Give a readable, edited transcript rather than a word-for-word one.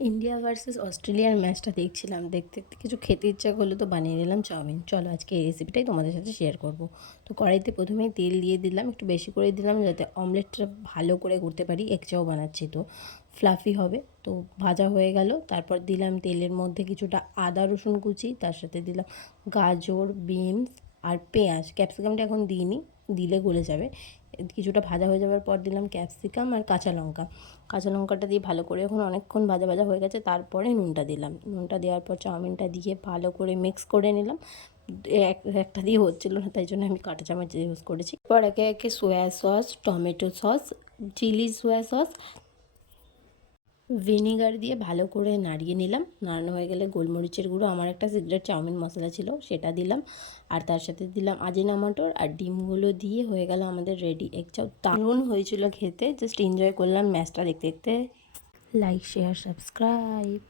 India versus অস্ট্রেলিয়ার ম্যাচটা দেখছিলাম, দেখতে দেখতে কিছু খেতে ইচ্ছা করলো তো বানিয়ে নিলাম চাউমিন। চলো আজকে এই রেসিপিটাই তোমাদের সাথে শেয়ার করব। তো কড়াইতে প্রথমেই তেল দিয়ে দিলাম, একটু বেশি করে দিলাম যাতে অমলেটটা ভালো করে করতে পারি। এক চাও বানাচ্ছি তো ফ্লাফি হবে। তো ভাজা হয়ে গেল, তারপর দিলাম তেলের মধ্যে কিছুটা আদা রসুন কুচি, তার সাথে দিলাম গাজর, বিনস আর পেঁয়াজ। ক্যাপসিকামটা এখন দিইনি, দিলে গলে যাবে। কিছুটা ভাজা হয়ে যাওয়ার পর দিলাম ক্যাপসিকাম আর কাঁচা লঙ্কা। কাঁচা লঙ্কাটা দিয়ে ভালো করে এখন অনেকক্ষণ ভাজা ভাজা হয়ে গেছে, তারপরে নুনটা দিলাম। নুনটা দেওয়ার পর চাউমিনটা দিয়ে ভালো করে মিক্স করে নিলাম। একটা দিয়ে হচ্ছিলো না, তাই জন্য আমি কাঁটা চামচ ইউজ করেছি। এরপর একে একে soya sauce, tomato sauce, chilli soya sauce, vinegar দিয়ে ভালো করে নাড়িয়ে নিলাম। নাড়ানো হয়ে গেলে গোলমরিচের গুঁড়ো, আমার একটা সিক্রেট চাউমিন মশলা ছিল সেটা দিলাম, আর তার সাথে দিলাম আজিনামাটোর, আর ডিমগুলো দিয়ে হয়ে গেল আমাদের রেডি এগ চাউ। দারুণ হয়েছিল খেতে, জাস্ট এনজয় করলাম ম্যাচটা দেখতে দেখতে। Like, share, subscribe.